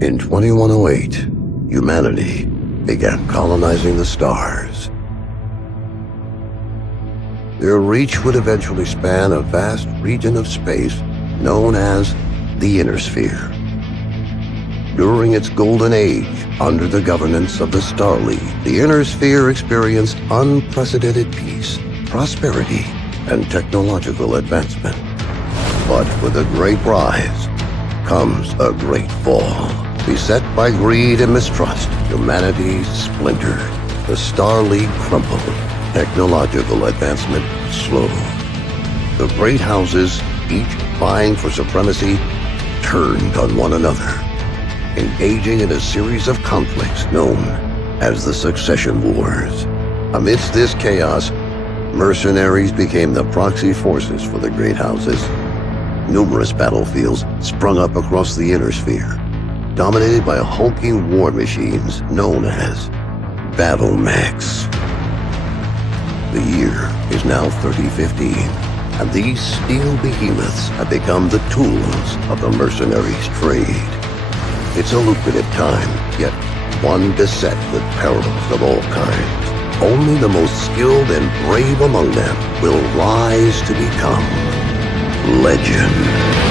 In 2108, humanity began colonizing the stars. Their reach would eventually span a vast region of space known as the Inner Sphere. During its golden age, under the governance of the Star League, the Inner Sphere experienced unprecedented peace, prosperity, and technological advancement. But with a great rise comes a great fall. Beset by greed and mistrust, humanity splintered. The Star League crumbled. Technological advancement slowed. The great houses, each vying for supremacy, turned on one another, engaging in a series of conflicts known as the Succession Wars. Amidst this chaos, mercenaries became the proxy forces for the great houses. Numerous battlefields sprung up across the Inner Sphere, dominated by hulking war machines known as battle mechs. The year is now 3015, and these steel behemoths have become the tools of the mercenaries' trade. It's a lucrative time, yet one beset with perils of all kinds. Only the most skilled and brave among them will rise to become legend.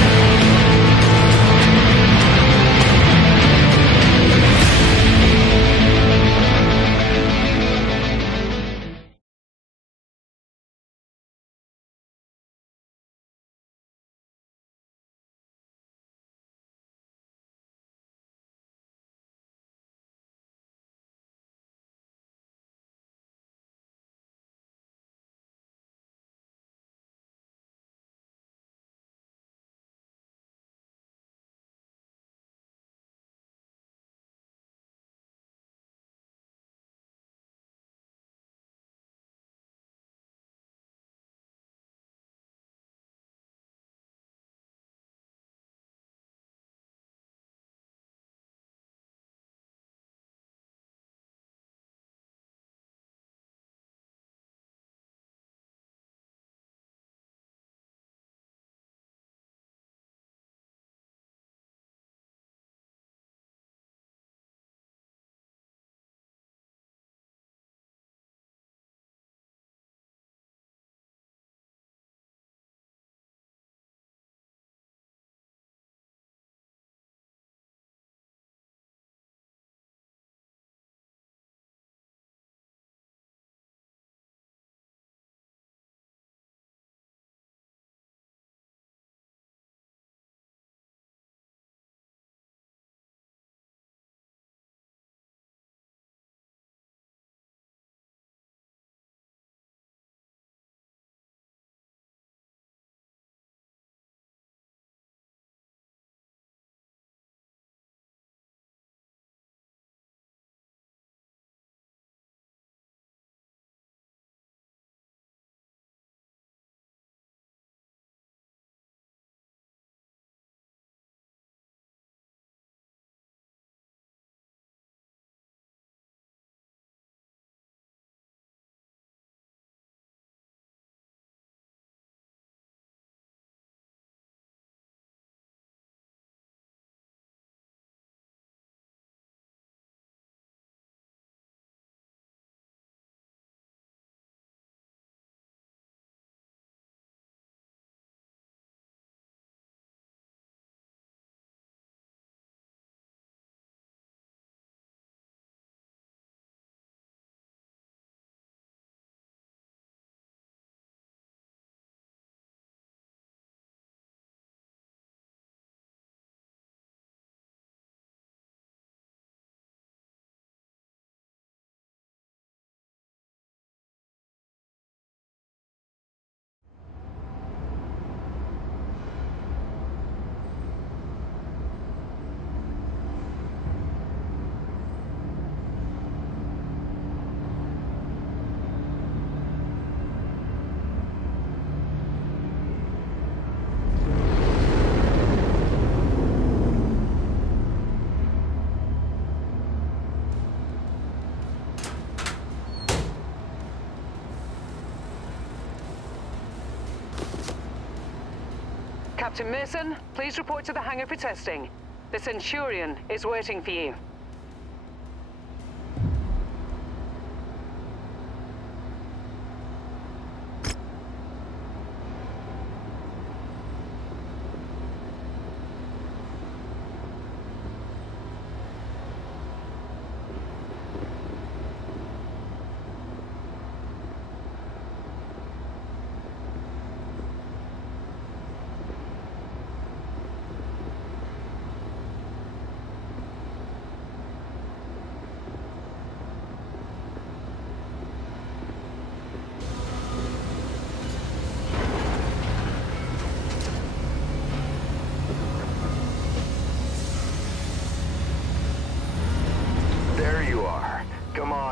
Captain Mason, please report to the hangar for testing. The Centurion is waiting for you.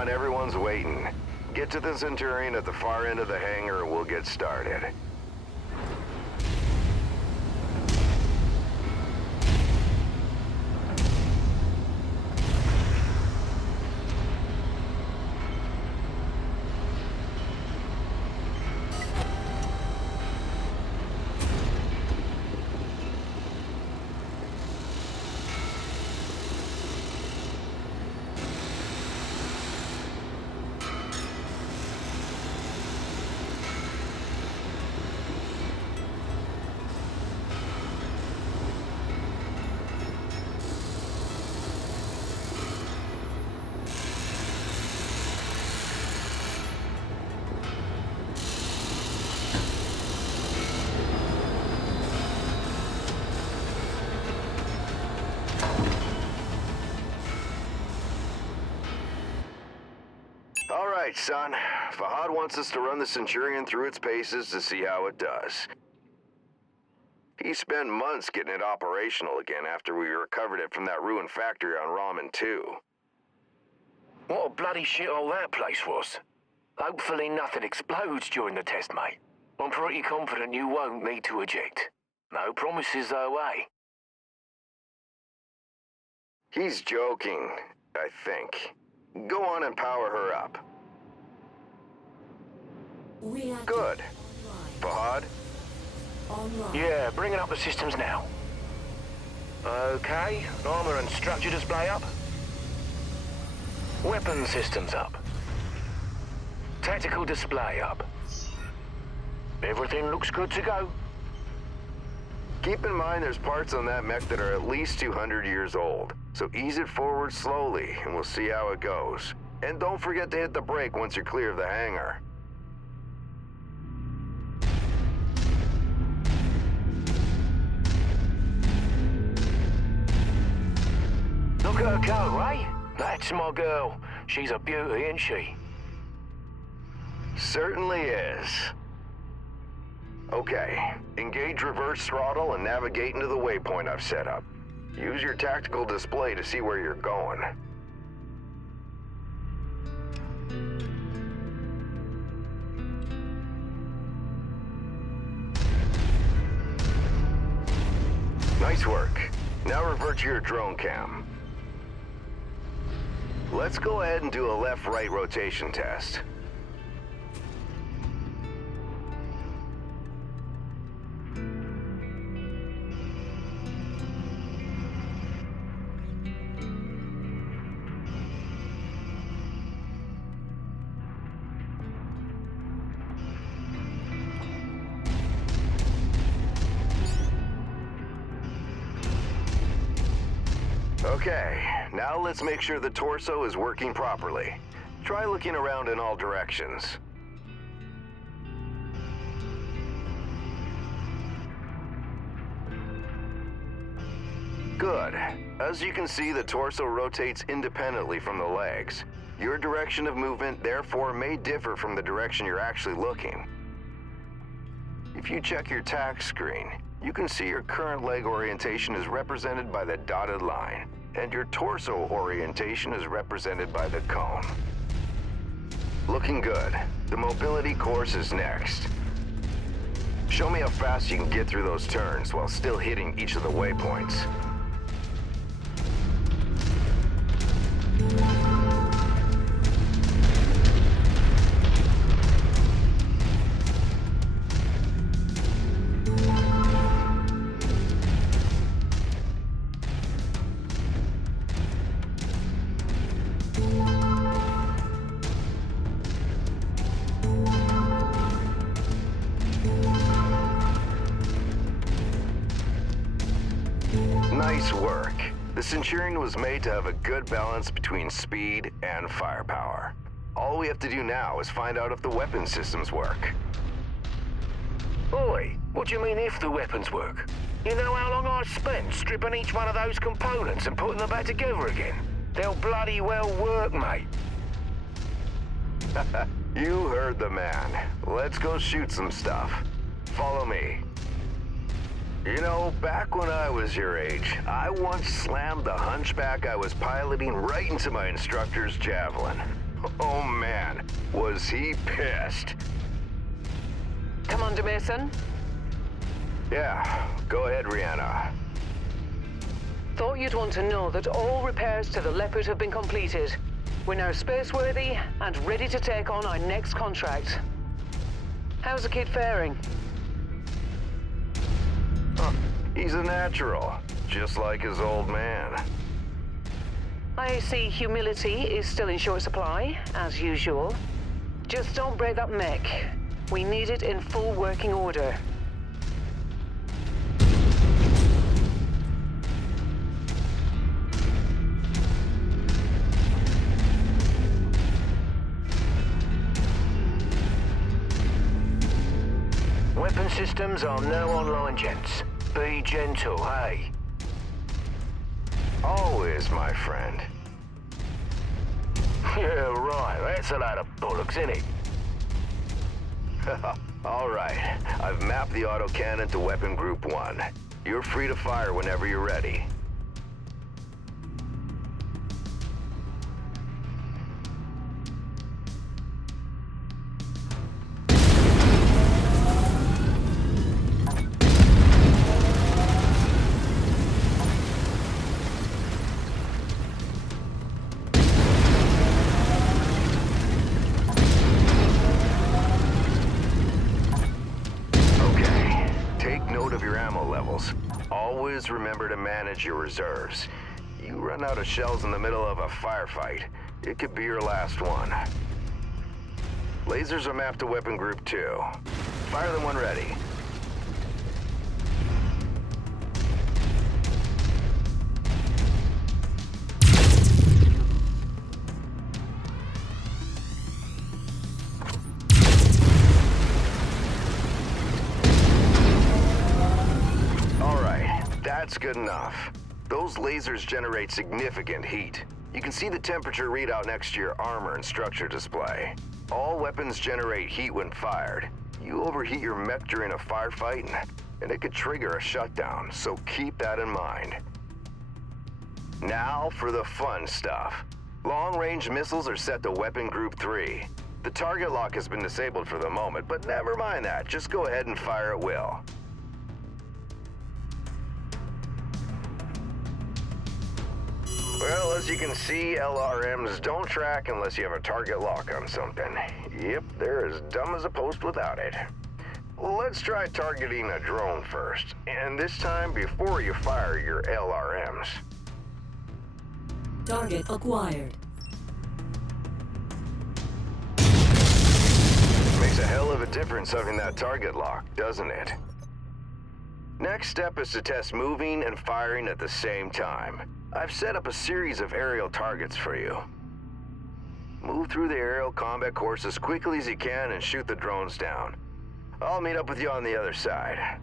Everyone's waiting. Get to the Centurion at the far end of the hangar and we'll get started. All right, son. Fahad wants us to run the Centurion through its paces to see how it does. He spent months getting it operational again after we recovered it from that ruined factory on Ramen 2. What a bloody shithole that place was. Hopefully nothing explodes during the test, mate. I'm pretty confident you won't need to eject. No promises though, eh? He's joking, I think. Go on and power her up. Good. Fahad? Yeah, bringing up the systems now. Okay, armor and structure display up. Weapon systems up. Tactical display up. Everything looks good to go. Keep in mind there's parts on that mech that are at least 200 years old, so ease it forward slowly and we'll see how it goes. And don't forget to hit the brake once you're clear of the hangar. Look at her go, eh? That's my girl. She's a beauty, isn't she? Certainly is. Okay, engage reverse throttle and navigate into the waypoint I've set up. Use your tactical display to see where you're going. Nice work. Now revert to your drone cam. Let's go ahead and do a left-right rotation test. Okay, now let's make sure the torso is working properly. Try looking around in all directions. Good. As you can see, the torso rotates independently from the legs. Your direction of movement, therefore, may differ from the direction you're actually looking. If you check your tack screen, you can see your current leg orientation is represented by the dotted line, and your torso orientation is represented by the cone. Looking good. The mobility course is next. Show me how fast you can get through those turns while still hitting each of the waypoints. Nice work. The Centurion was made to have a good balance between speed and firepower. All we have to do now is find out if the weapon systems work. Oi, what do you mean if the weapons work? You know how long I've spent stripping each one of those components and putting them back together again? They'll bloody well work, mate. You heard the man. Let's go shoot some stuff. Follow me. You know, back when I was your age, I once slammed the hunchback I was piloting right into my instructor's javelin. Oh man, was he pissed. Commander Mason? Yeah, go ahead, Rihanna. Thought you'd want to know that all repairs to the Leopard have been completed. We're now spaceworthy and ready to take on our next contract. How's the kid faring? He's a natural, just like his old man. I see humility is still in short supply, as usual. Just don't break that mech. We need it in full working order. Weapon systems are now online, gents. Be gentle, hey? Always, my friend. Yeah, right. That's a load of bollocks, innit? All right. I've mapped the autocannon to Weapon Group 1. You're free to fire whenever you're ready. Always remember to manage your reserves. You run out of shells in the middle of a firefight, it could be your last one. Lasers are mapped to Weapon Group 2. Fire them when ready. That's good enough. Those lasers generate significant heat. You can see the temperature readout next to your armor and structure display. All weapons generate heat when fired. You overheat your mech during a firefight, and it could trigger a shutdown, so keep that in mind. Now for the fun stuff. Long-range missiles are set to Weapon Group 3. The target lock has been disabled for the moment, but never mind that. Just go ahead and fire at will. Well, as you can see, LRMs don't track unless you have a target lock on something. Yep, they're as dumb as a post without it. Let's try targeting a drone first, and this time before you fire your LRMs. Target acquired. Makes a hell of a difference having that target lock, doesn't it? Next step is to test moving and firing at the same time. I've set up a series of aerial targets for you. Move through the aerial combat course as quickly as you can and shoot the drones down. I'll meet up with you on the other side.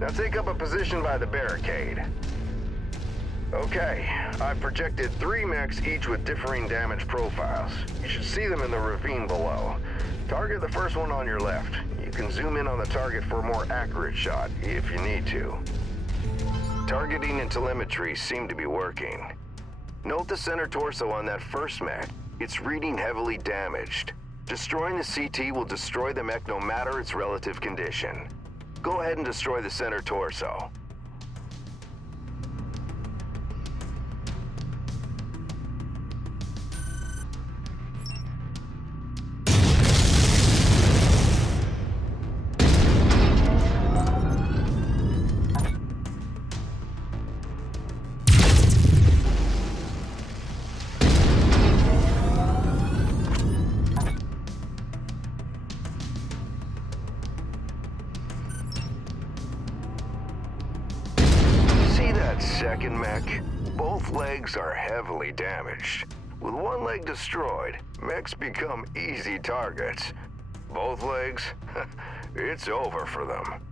Now take up a position by the barricade. Okay, I've projected 3 mechs, each with differing damage profiles. You should see them in the ravine below. Target the first one on your left. You can zoom in on the target for a more accurate shot, if you need to. Targeting and telemetry seem to be working. Note the center torso on that first mech. It's reading heavily damaged. Destroying the CT will destroy the mech no matter its relative condition. Go ahead and destroy the center torso. Second mech, both legs are heavily damaged. With one leg destroyed, mechs become easy targets. Both legs, it's over for them.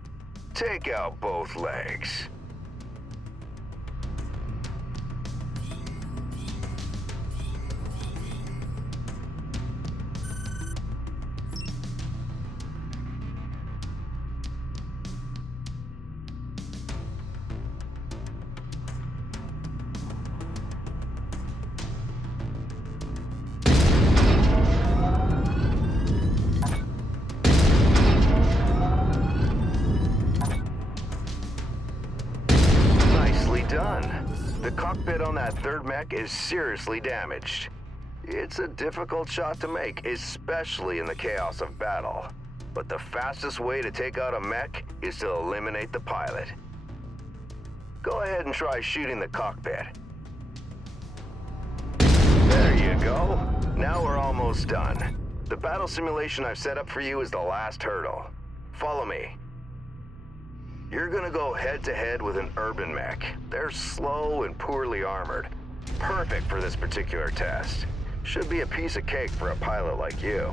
Take out both legs. Done. The cockpit on that third mech is seriously damaged. It's a difficult shot to make, especially in the chaos of battle. But the fastest way to take out a mech is to eliminate the pilot. Go ahead and try shooting the cockpit. There you go. Now we're almost done. The battle simulation I've set up for you is the last hurdle. Follow me. You're gonna go head-to-head with an urban mech. They're slow and poorly armored. Perfect for this particular test. Should be a piece of cake for a pilot like you.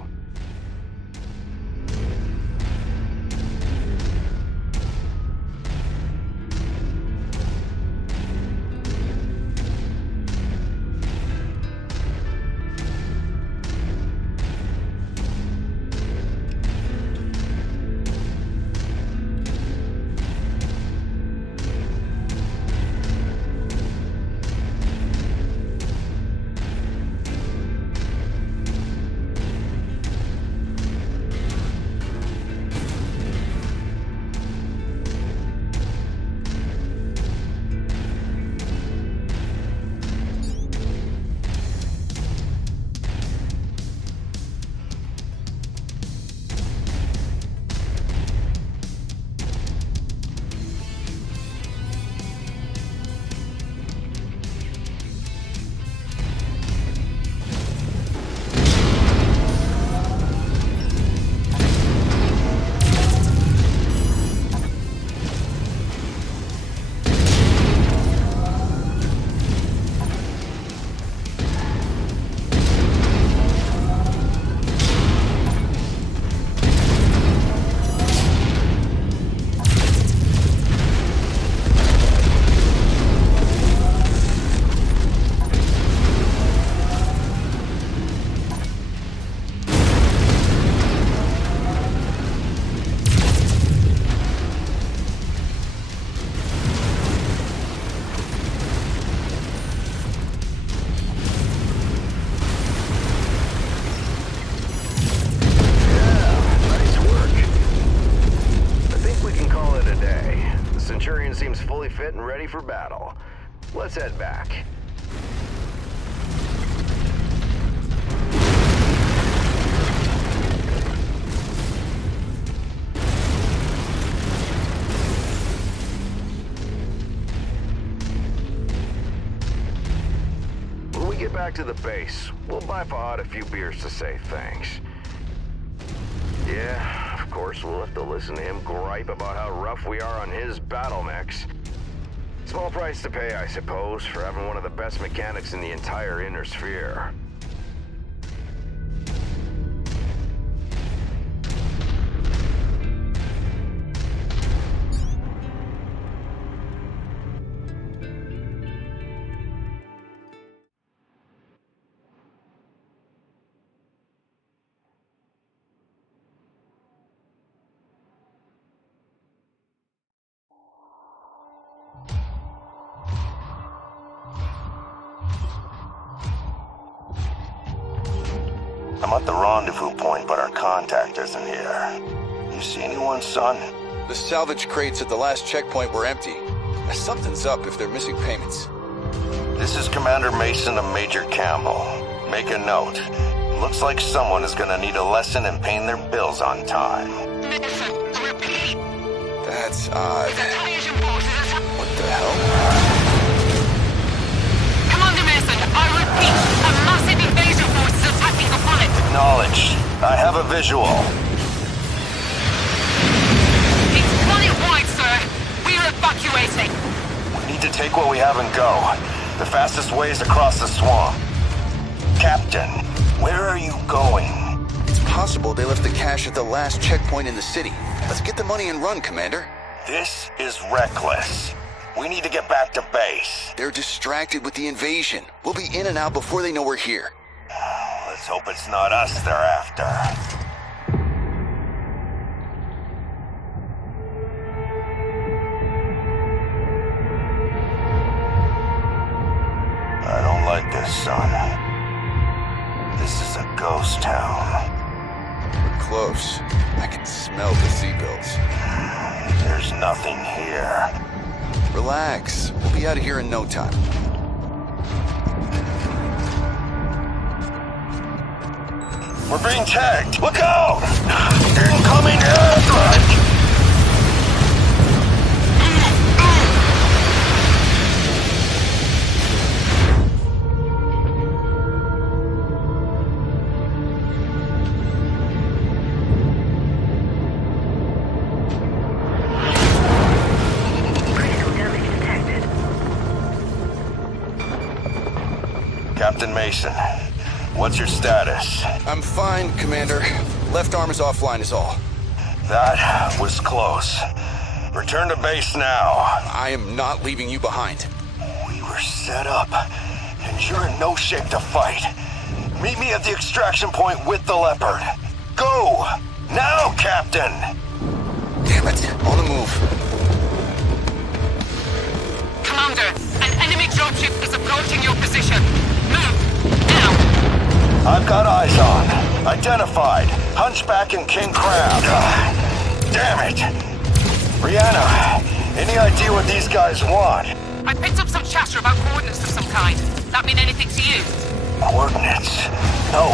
Seems fully fit and ready for battle. Let's head back. When we get back to the base, we'll buy Fahad a few beers to say thanks. Yeah, of course, we'll have to listen to him gripe about how rough we are on his battle mechs. Small price to pay, I suppose, for having one of the best mechanics in the entire Inner Sphere. I'm at the rendezvous point, but our contact isn't here. You see anyone, son? The salvage crates at the last checkpoint were empty. Something's up if they're missing payments. This is Commander Mason of Major Campbell. Make a note. Looks like someone is gonna need a lesson in paying their bills on time. Mason, repeat. That's odd. Invasion forces. What the hell? Commander Mason, I repeat, a massive invasion force is attacking the planet. Acknowledged. I have a visual. It's planet-wide, sir. We're evacuating. We need to take what we have and go. The fastest way is across the swamp. Captain, where are you going? It's possible they left the cash at the last checkpoint in the city. Let's get the money and run, Commander. This is reckless. We need to get back to base. They're distracted with the invasion. We'll be in and out before they know we're here. Let's hope it's not us they're after. I don't like this, son. This is a ghost town. We're close. I can smell the seagulls. There's nothing here. Relax. We'll be out of here in no time. We're being tagged! Look out! Incoming airstrike! Captain Mason, what's your status? I'm fine, Commander. Left arm is offline is all. That was close. Return to base now. I am not leaving you behind. We were set up, and you're in no shape to fight. Meet me at the extraction point with the Leopard. Go! Now, Captain! Damn it. On the move. Commander, an enemy dropship is approaching your position. Move, now! I've got eyes on. Identified. Hunchback and King Crab. Damn it! Rihanna, any idea what these guys want? I picked up some chatter about coordinates of some kind. That mean anything to you? Coordinates? No,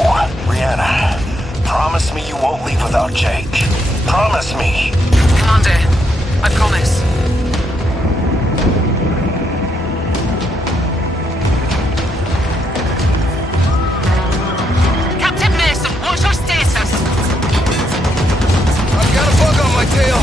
Rihanna. Promise me you won't leave without Jake. Promise me. Commander, I promise. Captain Mason, what's your status? I've got a bug on my tail.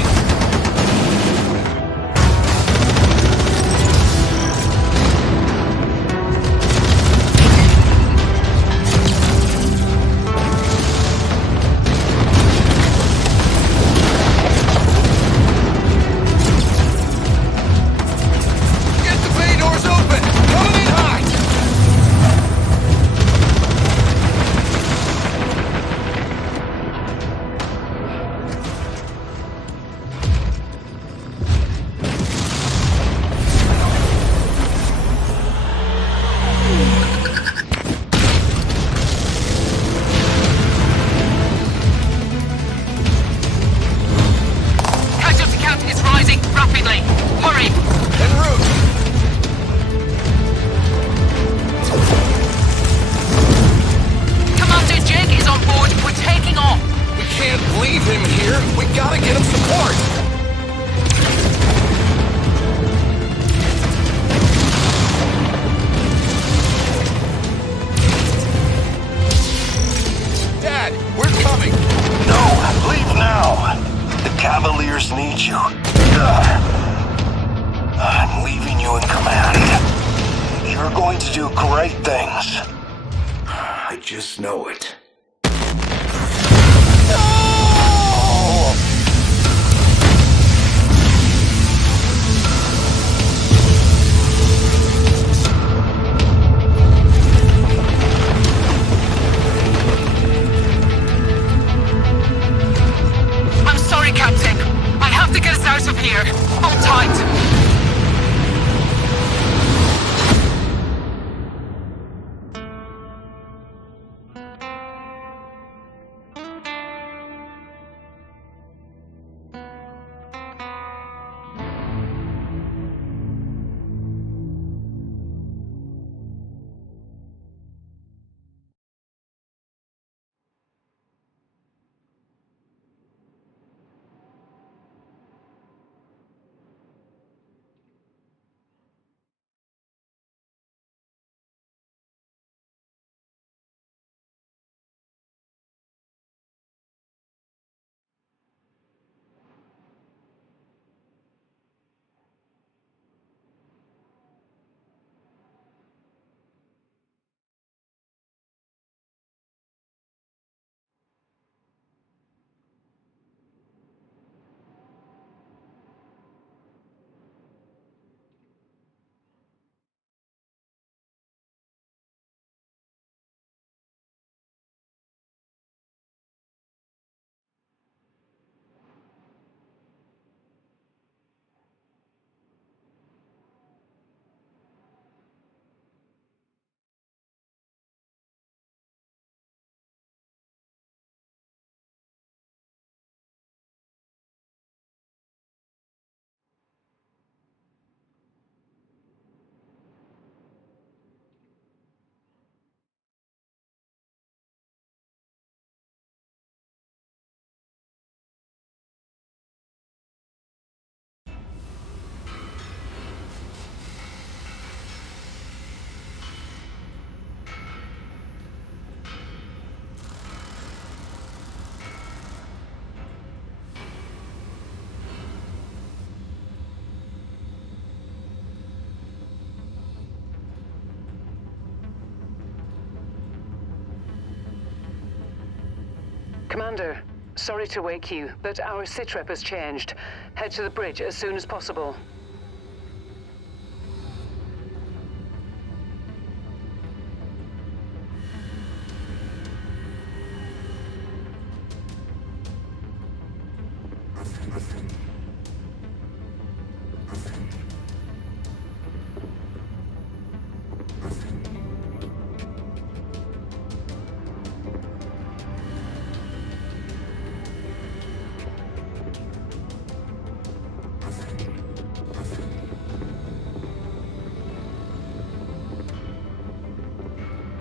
Commander, sorry to wake you, but our sitrep has changed. Head to the bridge as soon as possible.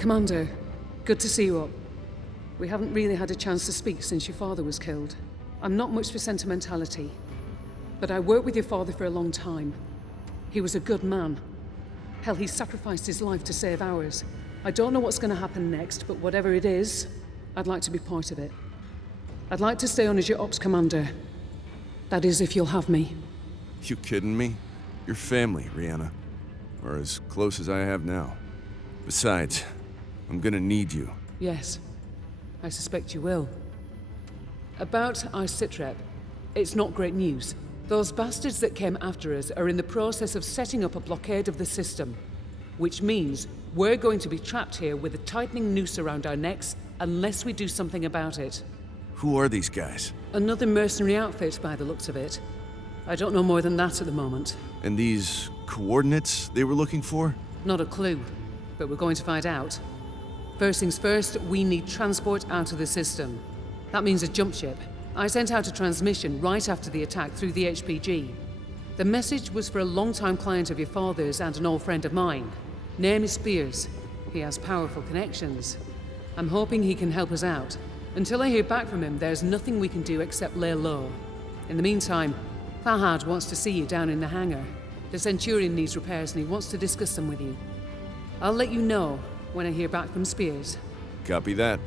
Commander, good to see you up. We haven't really had a chance to speak since your father was killed. I'm not much for sentimentality, but I worked with your father for a long time. He was a good man. Hell, he sacrificed his life to save ours. I don't know what's going to happen next, but whatever it is, I'd like to be part of it. I'd like to stay on as your ops commander. That is, if you'll have me. You kidding me? You're family, Rihanna. Or as close as I have now. Besides, I'm gonna need you. Yes, I suspect you will. About our sitrep, it's not great news. Those bastards that came after us are in the process of setting up a blockade of the system, which means we're going to be trapped here with a tightening noose around our necks unless we do something about it. Who are these guys? Another mercenary outfit by the looks of it. I don't know more than that at the moment. And these coordinates they were looking for? Not a clue, but we're going to find out. First things first, we need transport out of the system. That means a jump ship. I sent out a transmission right after the attack through the HPG. The message was for a long-time client of your father's and an old friend of mine. Name is Spears. He has powerful connections. I'm hoping he can help us out. Until I hear back from him, there's nothing we can do except lay low. In the meantime, Fahad wants to see you down in the hangar. The Centurion needs repairs and he wants to discuss them with you. I'll let you know when I hear back from Spears. Copy that.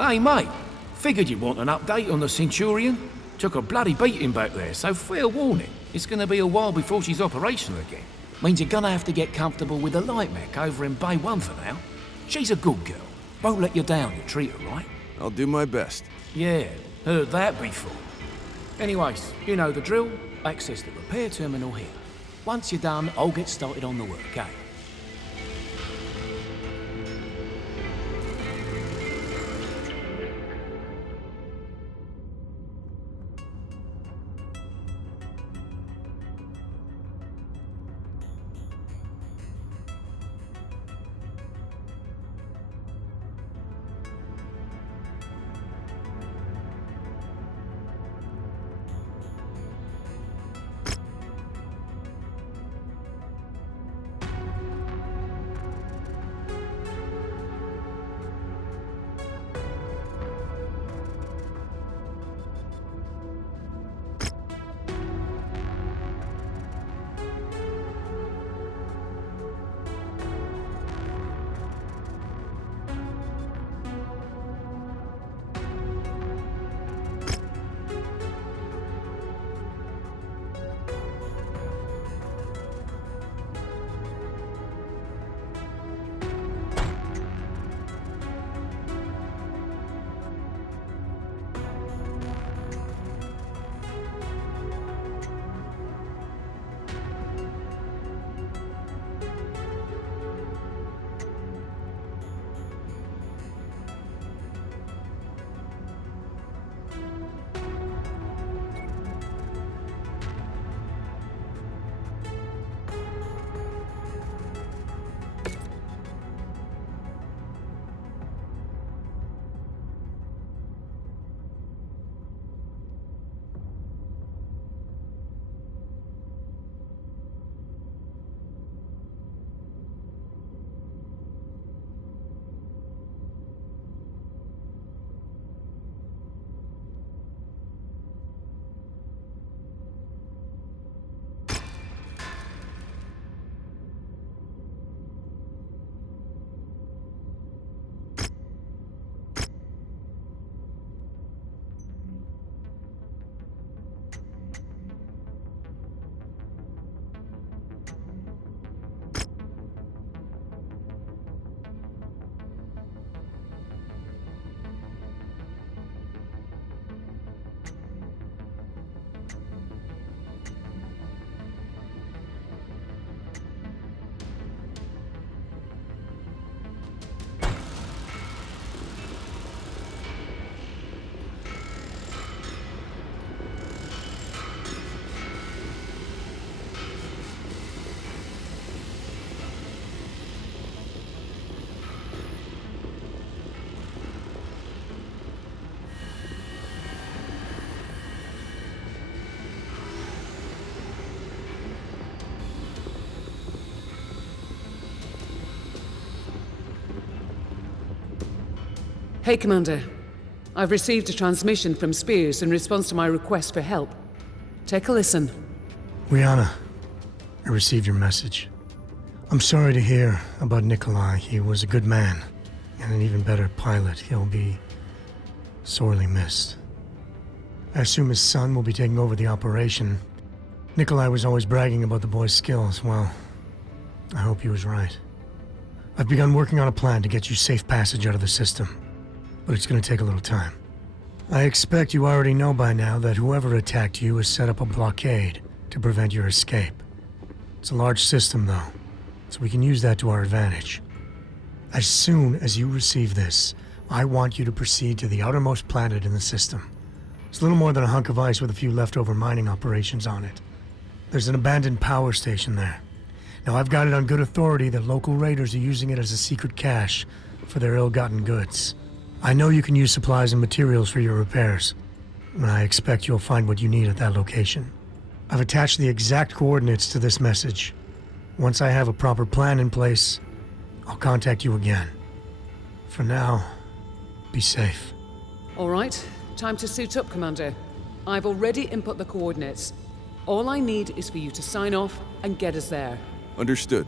Hey, mate. Figured you'd want an update on the Centurion. Took a bloody beating back there, so fair warning. It's gonna be a while before she's operational again. Means you're gonna have to get comfortable with the light mech over in Bay 1 for now. She's a good girl. Won't let you down, you treat her right. I'll do my best. Yeah, heard that before. Anyways, you know the drill. Access the repair terminal here. Once you're done, I'll get started on the work, eh? Hey, Commander. I've received a transmission from Spears in response to my request for help. Take a listen. Rihanna, I received your message. I'm sorry to hear about Nikolai. He was a good man, and an even better pilot. He'll be sorely missed. I assume his son will be taking over the operation. Nikolai was always bragging about the boy's skills. Well, I hope he was right. I've begun working on a plan to get you safe passage out of the system, but it's going to take a little time. I expect you already know by now that whoever attacked you has set up a blockade to prevent your escape. It's a large system, though, so we can use that to our advantage. As soon as you receive this, I want you to proceed to the outermost planet in the system. It's little more than a hunk of ice with a few leftover mining operations on it. There's an abandoned power station there. Now, I've got it on good authority that local raiders are using it as a secret cache for their ill-gotten goods. I know you can use supplies and materials for your repairs, and I expect you'll find what you need at that location. I've attached the exact coordinates to this message. Once I have a proper plan in place, I'll contact you again. For now, be safe. All right, time to suit up, Commander. I've already input the coordinates. All I need is for you to sign off and get us there. Understood.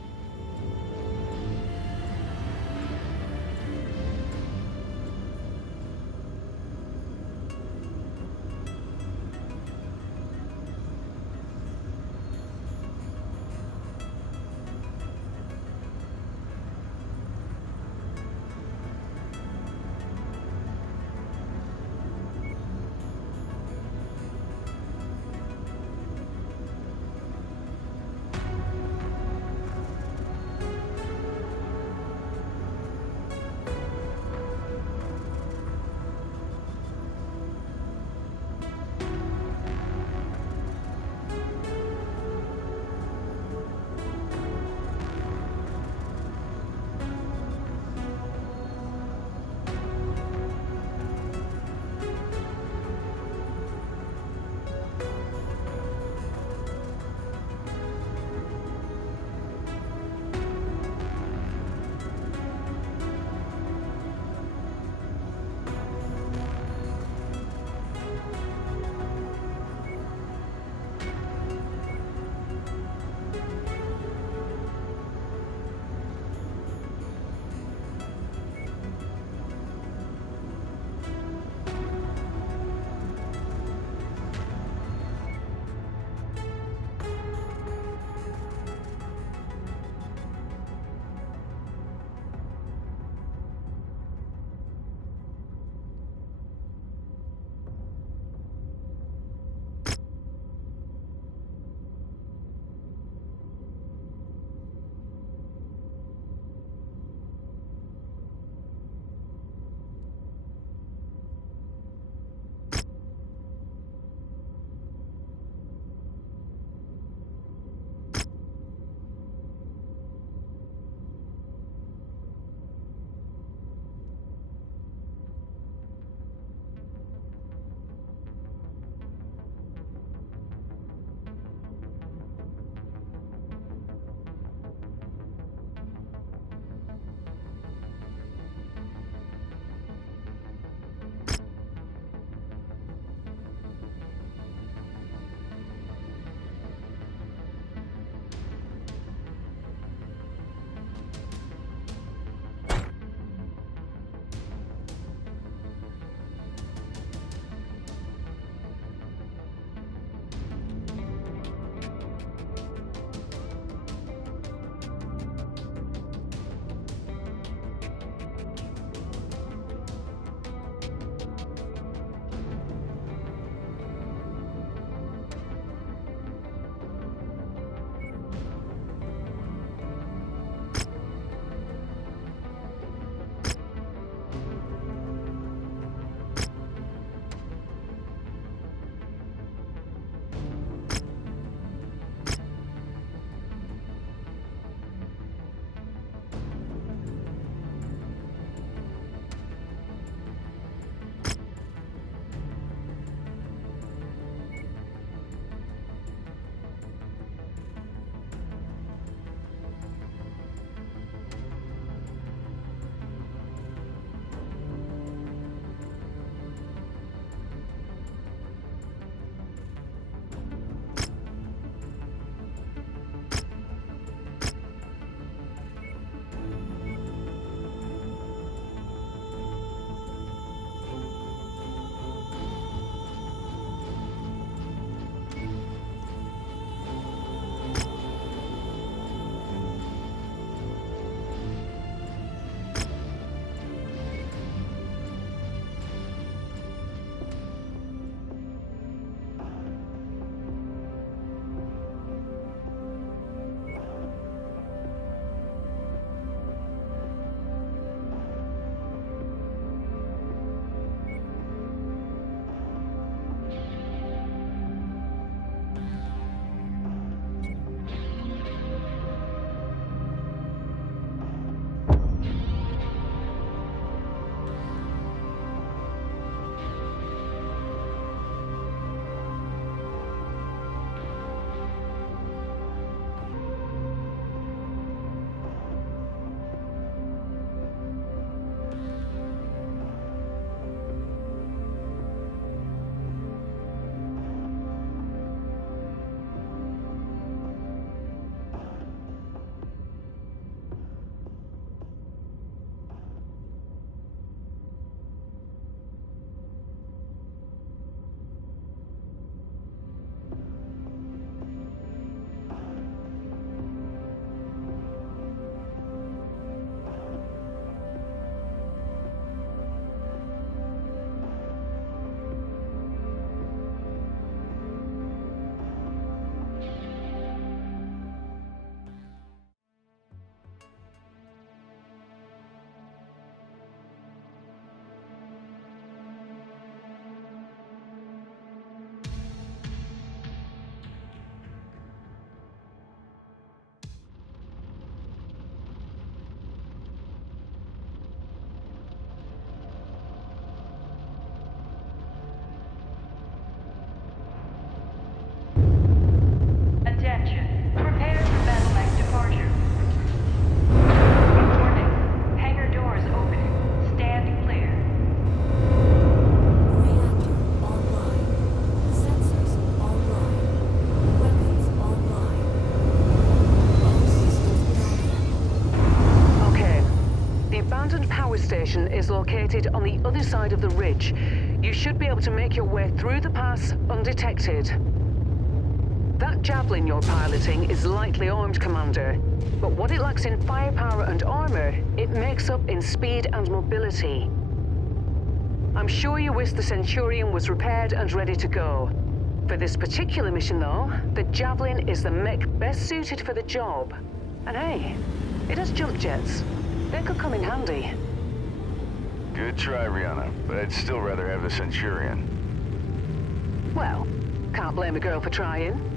station is located on the other side of the ridge. You should be able to make your way through the pass undetected. That javelin you're piloting is lightly armed, Commander. But what it lacks in firepower and armor, it makes up in speed and mobility. I'm sure you wish the Centurion was repaired and ready to go. For this particular mission, though, the Javelin is the mech best suited for the job. And hey, it has jump jets. They could come in handy. Good try, Rihanna, but I'd still rather have the Centurion. Well, can't blame a girl for trying.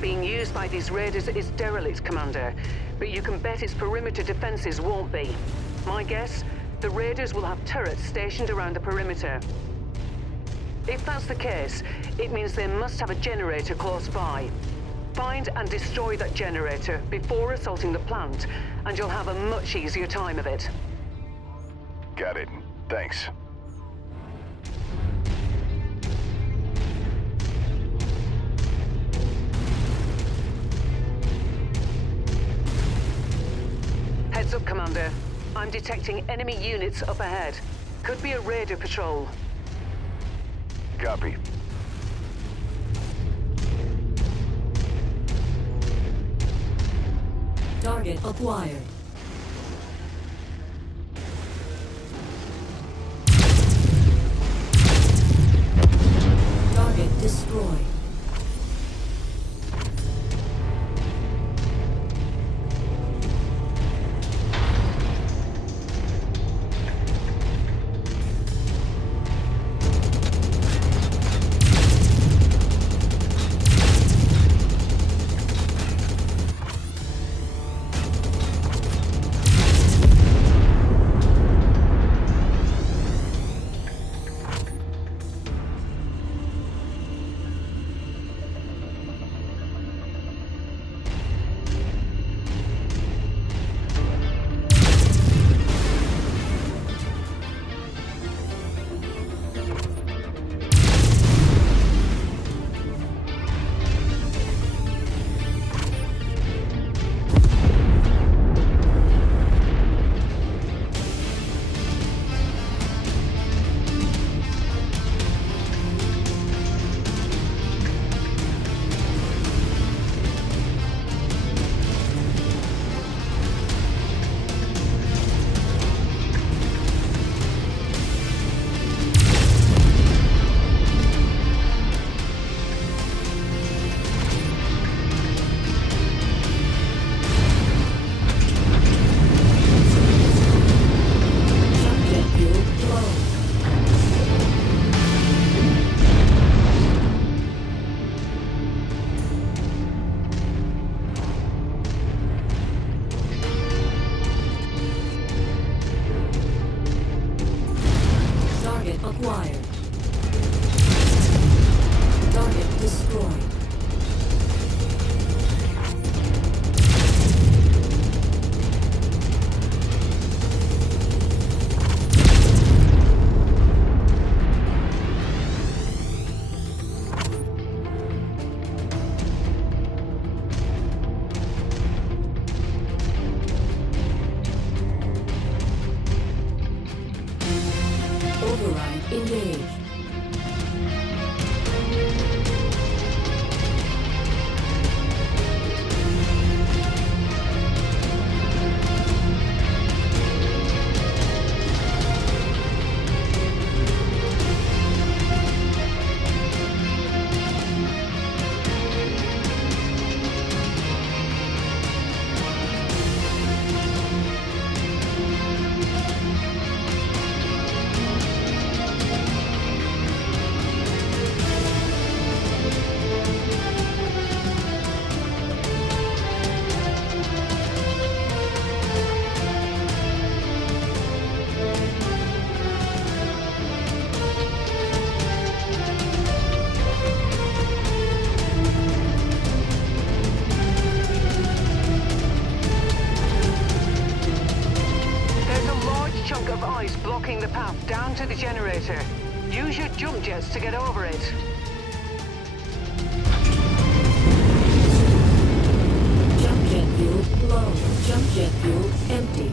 Being used by these raiders is derelict, Commander, but you can bet its perimeter defenses won't be. My guess, the raiders will have turrets stationed around the perimeter. If that's the case, it means they must have a generator close by. Find and destroy that generator before assaulting the plant, and you'll have a much easier time of it. Got it. Thanks. Heads up, Commander. I'm detecting enemy units up ahead. Could be a raider patrol. Copy. Target acquired. Target destroyed. blocking the path down to the generator. Use your jump jets to get over it. Jump jet fuel low. Jump jet fuel empty.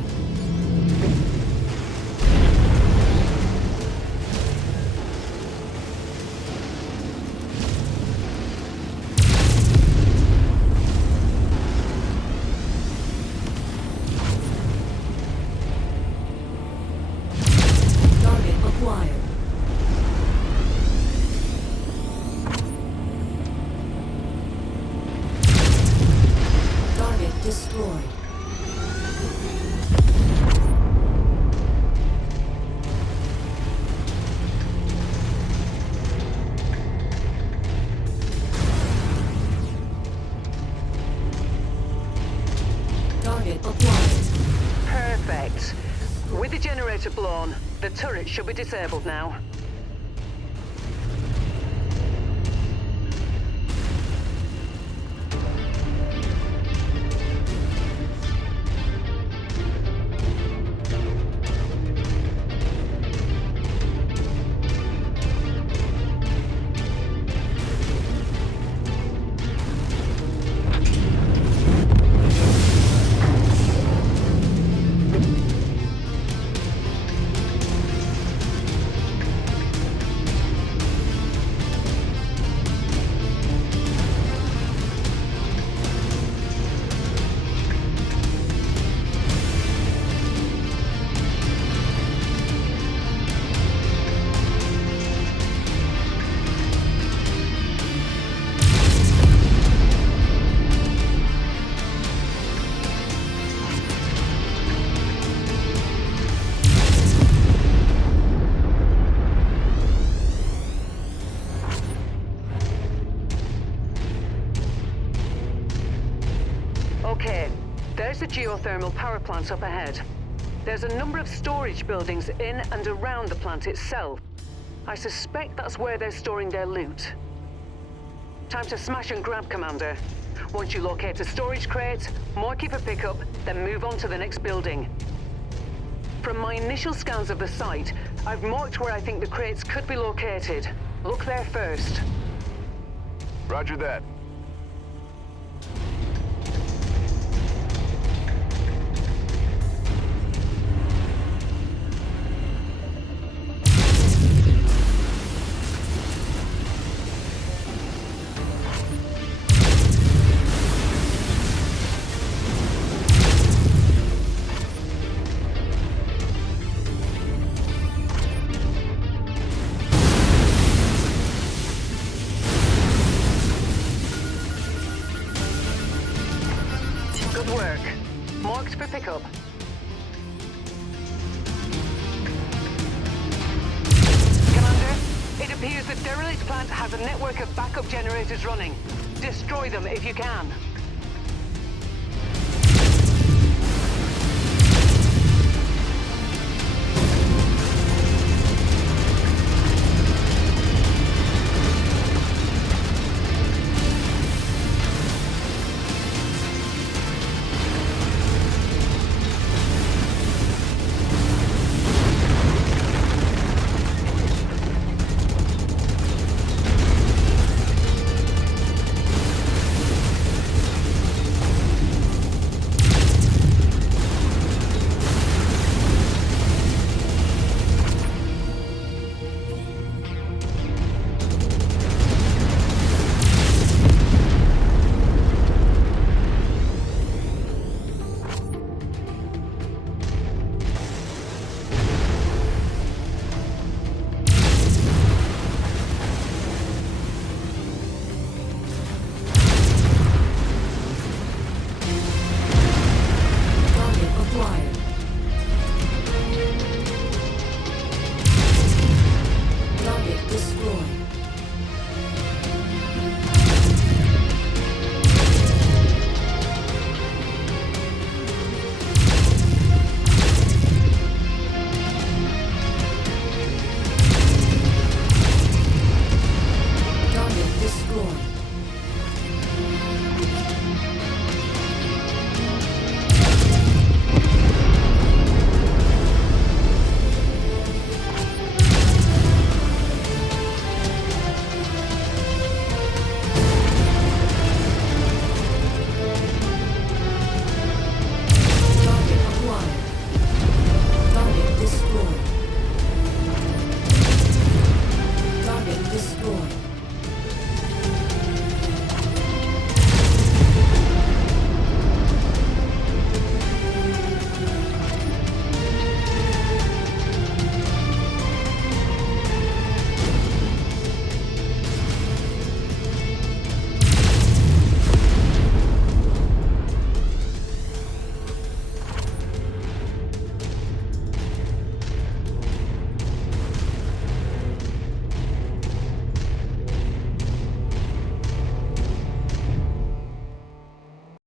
Destroyed. Target acquired. Perfect. With the generator blown, the turret should be disabled now. Okay, there's the geothermal power plant up ahead. There's a number of storage buildings in and around the plant itself. I suspect that's where they're storing their loot. Time to smash and grab, Commander. Once you locate a storage crate, mark it for pickup, then move on to the next building. From my initial scans of the site, I've marked where I think the crates could be located. Look there first. Roger that. Good work. Marked for pickup. Commander, it appears the derelict plant has a network of backup generators running. Destroy them if you can.